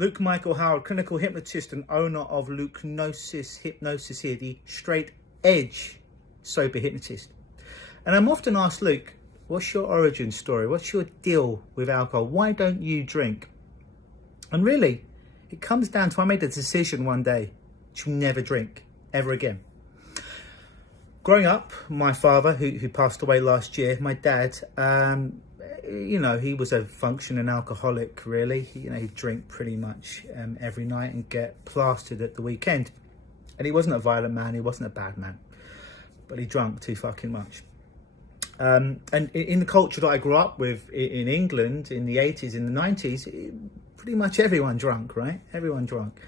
Luke Michael Howard, clinical hypnotist and owner of Lukenosis Hypnosis here, the straight edge sober hypnotist. And I'm often asked, Luke, what's your origin story? What's your deal with alcohol? Why don't you drink? And really, it comes down to I made a decision one day to never drink ever again. Growing up, my father, who passed away last year, my dad, you know, he was a functioning alcoholic, really. He'd drink pretty much every night and get plastered at the weekend. And he wasn't a violent man, he wasn't a bad man, but he drank too fucking much. And in the culture that I grew up with in England in the 80s, in the 90s, pretty much everyone drank, right? Everyone drank.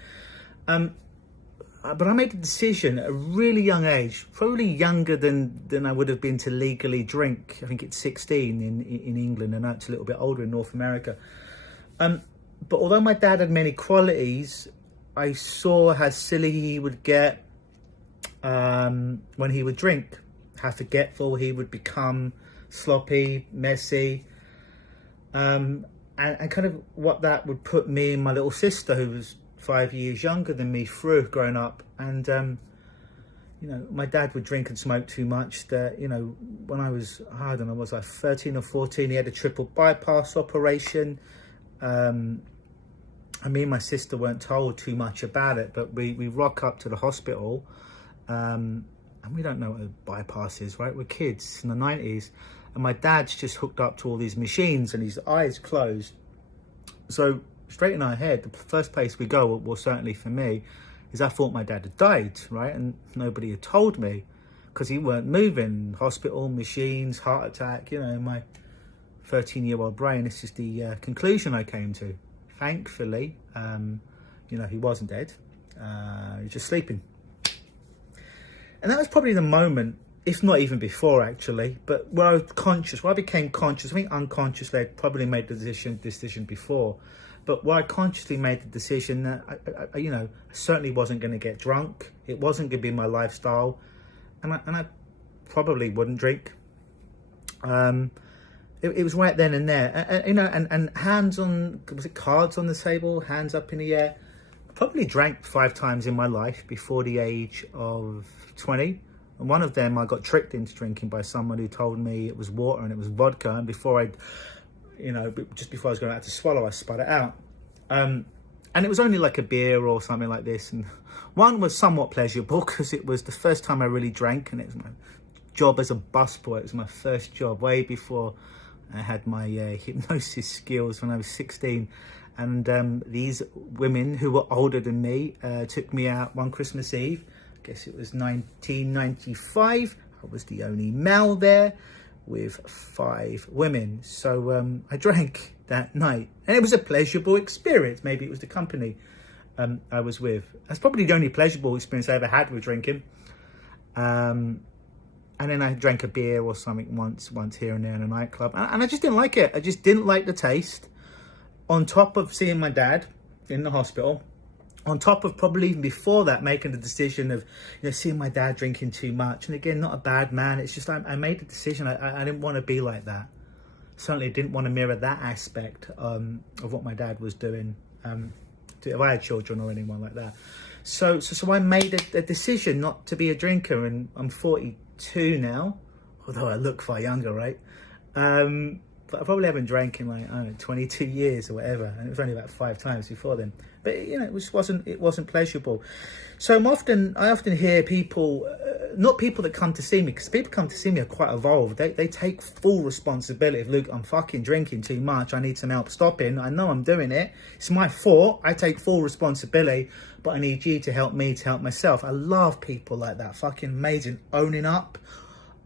But I made a decision at a really young age, probably younger than I would have been to legally drink. I think it's 16 in England, and it's a little bit older in North America. But although my dad had many qualities, I saw how silly he would get when he would drink, how forgetful he would become, sloppy, messy, and kind of what that would put me and my little sister, who was 5 years younger than me, through growing up. And you know, my dad would drink and smoke too much that, you know, when I was, I don't know, was I 13 or 14, he had a triple bypass operation. And me and my sister weren't told too much about it, but we rock up to the hospital, and we don't know what a bypass is, right? We're kids in the 90s, and my dad's just hooked up to all these machines and his eyes closed. So straight in our head, the first place we go, well, certainly for me, is I thought my dad had died, right? And nobody had told me because he weren't moving. Hospital, machines, heart attack, you know, my 13-year-old brain, this is the conclusion I came to. Thankfully, you know, he wasn't dead. He was just sleeping. And that was probably the moment, if not even before actually, but where I was conscious, where I became conscious. I think unconsciously I probably made the decision before. But where I consciously made the decision that I you know, certainly wasn't going to get drunk. It wasn't going to be my lifestyle, and I probably wouldn't drink. It was right then and there, you know. And hands on, was it cards on the table? Hands up in the air. I probably drank 5 times in my life before the age of 20. And one of them I got tricked into drinking by someone who told me it was water and it was vodka. And before I'd, you know, just before I was going to have to swallow, I spat it out. And it was only like a beer or something like this. And one was somewhat pleasurable because it was the first time I really drank, and it was my job as a busboy. It was my first job, way before I had my hypnosis skills when I was 16. And these women who were older than me took me out one Christmas Eve. I guess it was 1995. I was the only male there with 5 women. So I drank that night, and it was a pleasurable experience. Maybe it was the company I was with. That's probably the only pleasurable experience I ever had with drinking. And then I drank a beer or something once here and there in a nightclub, and I just didn't like it. I just didn't like the taste. On top of seeing my dad in the hospital, on top of probably even before that making the decision of, you know, seeing my dad drinking too much. And again, not a bad man. It's just I made the decision. I didn't want to be like that. Certainly didn't want to mirror that aspect of what my dad was doing. If I had children or anyone like that. So I made a decision not to be a drinker, and I'm 42 now, although I look far younger, right? But I probably haven't drank in like, I don't know, 22 years or whatever, and it was only about 5 times before then. But you know, it wasn't pleasurable. So I often hear people, not people that come to see me, because people come to see me are quite evolved. They take full responsibility. Look, I'm fucking drinking too much. I need some help stopping. I know I'm doing it. It's my fault. I take full responsibility, but I need you to help me to help myself. I love people like that. Fucking amazing. Owning up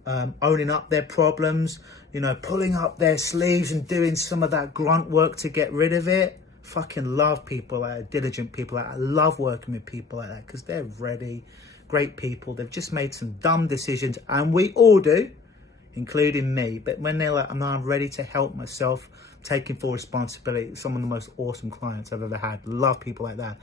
their problems, you know, pulling up their sleeves and doing some of that grunt work to get rid of it. Fucking love people like that, diligent people like that. I love working with people like that because they're ready, great people. They've just made some dumb decisions, and we all do, including me. But when they're like, I'm ready to help myself, taking full responsibility, some of the most awesome clients I've ever had. Love people like that.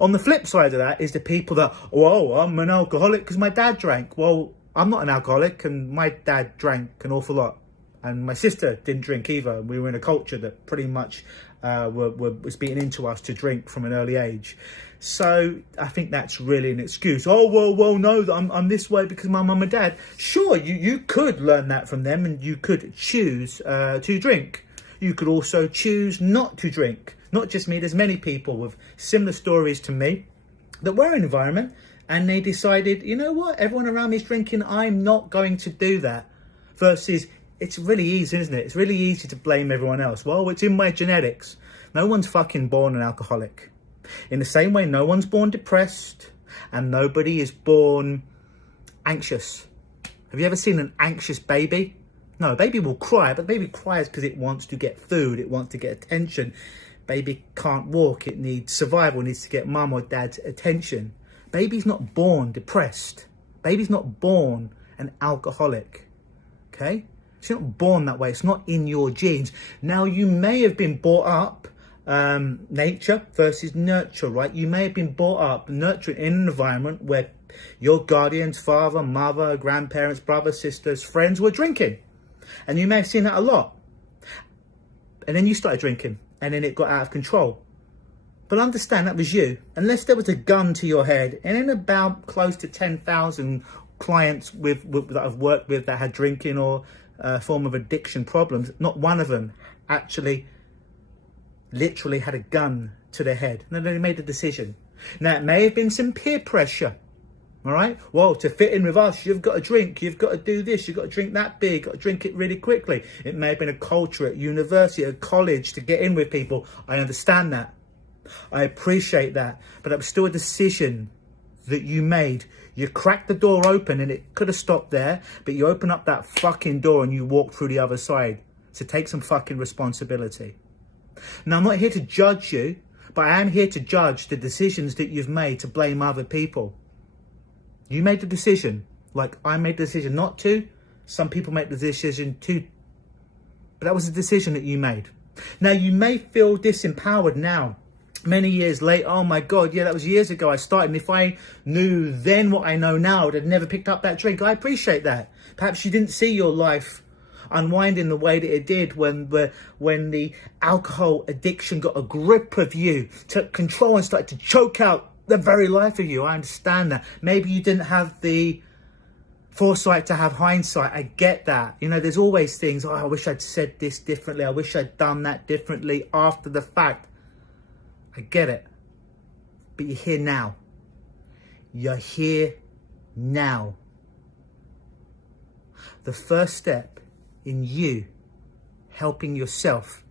On the flip side of that is the people that, whoa, I'm an alcoholic because my dad drank. Well, I'm not an alcoholic, and my dad drank an awful lot. And my sister didn't drink either. We were in a culture that pretty much was beaten into us to drink from an early age. So I think that's really an excuse. Oh, well, no, I'm this way because my mum and dad. Sure, you could learn that from them, and you could choose to drink. You could also choose not to drink. Not just me, there's many people with similar stories to me that were in environment, and they decided, you know what, everyone around me is drinking, I'm not going to do that. Versus, it's really easy, isn't it? It's really easy to blame everyone else. Well, it's in my genetics. No one's fucking born an alcoholic. In the same way, no one's born depressed, and nobody is born anxious. Have you ever seen an anxious baby? No, a baby will cry, but baby cries because it wants to get food, it wants to get attention. Baby can't walk, it needs survival, it needs to get mum or dad's attention. Baby's not born depressed. Baby's not born an alcoholic, okay? It's not born that way, it's not in your genes. Now, you may have been brought up nature versus nurture, right? You may have been brought up nurtured in an environment where your guardians, father, mother, grandparents, brothers, sisters, friends were drinking. And you may have seen that a lot. And then you started drinking, and then it got out of control. But understand that was you. Unless there was a gun to your head, and in about close to 10,000 clients that I've worked with that had drinking or form of addiction problems, not one of them actually literally had a gun to their head. And then they made a decision. Now, it may have been some peer pressure. All right. Well, to fit in with us, you've got to drink. You've got to do this. You've got to drink that big. Got to drink it really quickly. It may have been a culture at university, at college to get in with people. I understand that. I appreciate that. But it was still a decision that you made. You cracked the door open and it could have stopped there. But you open up that fucking door and you walk through the other side. So take some fucking responsibility. Now, I'm not here to judge you, but I am here to judge the decisions that you've made to blame other people. You made the decision, like I made the decision not to. Some people make the decision to, but that was a decision that you made. Now, you may feel disempowered now, many years later. Oh my God, yeah, that was years ago I started. And if I knew then what I know now, I'd have never picked up that drink. I appreciate that. Perhaps you didn't see your life unwind in the way that it did when the alcohol addiction got a grip of you, took control and started to choke out the very life of you. I understand that. Maybe you didn't have the foresight to have hindsight. I get that. You know, there's always things, oh, I wish I'd said this differently. I wish I'd done that differently after the fact. I get it. But you're here now. You're here now. The first step in you helping yourself.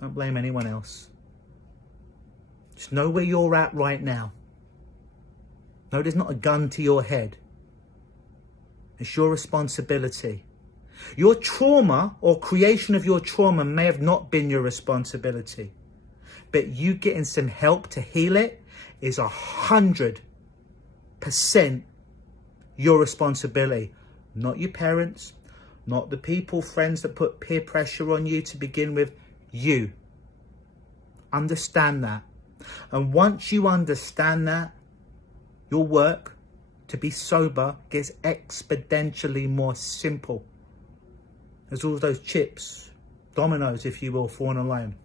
Don't blame anyone else. Just know where you're at right now. No, there's not a gun to your head. It's your responsibility. Your trauma or creation of your trauma may have not been your responsibility, but you getting some help to heal it is 100% your responsibility. Not your parents, not the people, friends that put peer pressure on you to begin with. You. Understand that. And once you understand that, your work to be sober gets exponentially more simple. There's all those chips, dominoes, if you will, falling alone.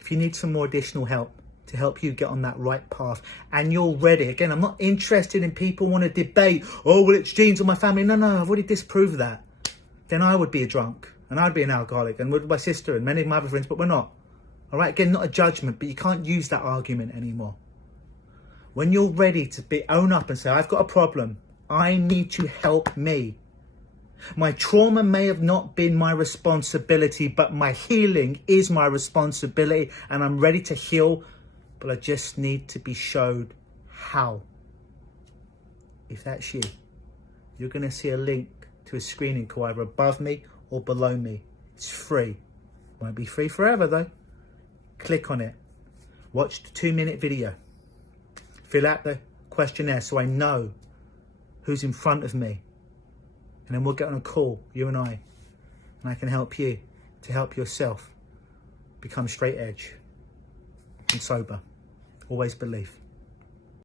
If you need some more additional help to help you get on that right path and you're ready, again, I'm not interested in people want to debate, oh, well, it's genes or my family. No, I've already disproved that. Then I would be a drunk and I'd be an alcoholic and with my sister and many of my other friends, but we're not. All right, again, not a judgment, but you can't use that argument anymore. When you're ready to own up and say, I've got a problem, I need to help me. My trauma may have not been my responsibility, but my healing is my responsibility and I'm ready to heal, but I just need to be showed how. If that's you, you're going to see a link to a screening call either above me or below me. It's free. Won't be free forever though. Click on it. Watch the 2-minute video. Fill out the questionnaire so I know who's in front of me. And then we'll get on a call, you and I can help you to help yourself become straight edge and sober. Always believe.